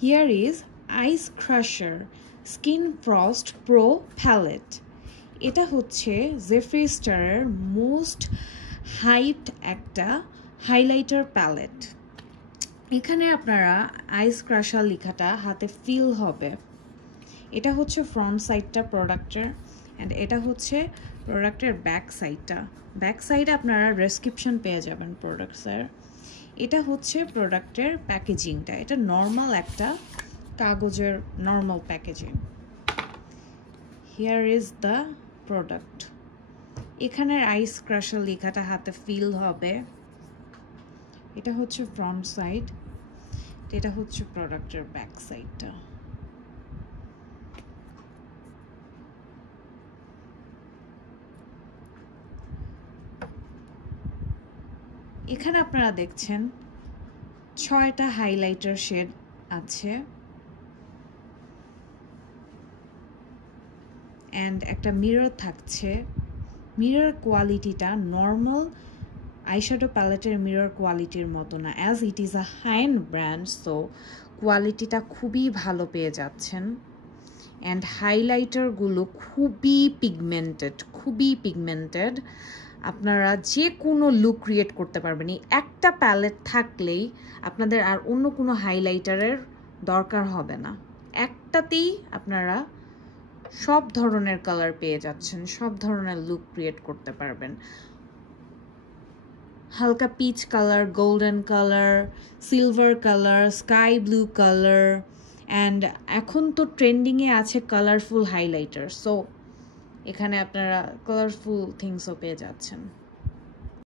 Here is Ice Crusher Skin Frost Pro Palette. এটা হচ্ছে Jeffrey স্টারের মোস্ট হাইট একটা হাইলাইটার প্যালেট। এখানে আপনারা আইস ক্রাশার লেখাটা হাতে ফিল হবে। এটা হচ্ছে ফ্রন্ট সাইডটা প্রোডাক্টের, অ্যান্ড এটা হচ্ছে প্রোডাক্টের ব্যাক সাইডটা। ব্যাক সাইডে আপনারা ডেসক্রিপশন পেয়ে যাবেন প্রোডাক্টসের। এটা হচ্ছে প্রোডাক্টের প্যাকেজিংটা। এটা নর্মাল একটা কাগজের normal packaging. Here is the product. এখানের আইস ক্রাশার লেখাটা হাতে ফিল হবে। এটা হচ্ছে ফ্রন্ট সাইড, এটা হচ্ছে প্রোডাক্টের ব্যাক সাইডটা। এখানে আপনারা দেখছেন 6টা হাইলাইটার শেড আছে, অ্যান্ড একটা মিরর থাকছে। মিরর কোয়ালিটিটা নর্মাল আইশ্যাডো প্যালেটের মিরর কোয়ালিটির মতো না, as it is a high-end brand, so কোয়ালিটিটা খুবই ভালো পেয়ে যাচ্ছেন। অ্যান্ড হাইলাইটারগুলো খুবই পিগমেন্টেড। আপনারা যে কোনো লুক ক্রিয়েট করতে পারবেন। এই একটা প্যালেট থাকলেই আপনাদের আর অন্য কোনো হাইলাইটারের দরকার হবে না। একটাতেই আপনারা সব ধরনের কালার পেয়ে যাচ্ছেন, সব ধরনের লুক ক্রিয়েট করতে পারবেন। হালকা peach colour, golden colour, silver colour, sky blue colour, and এখন তো ট্রেন্ডিংয়ে আছে কালারফুল হাইলাইটার, সো এখানে আপনারা কালারফুল থিংসও পেয়ে যাচ্ছেন।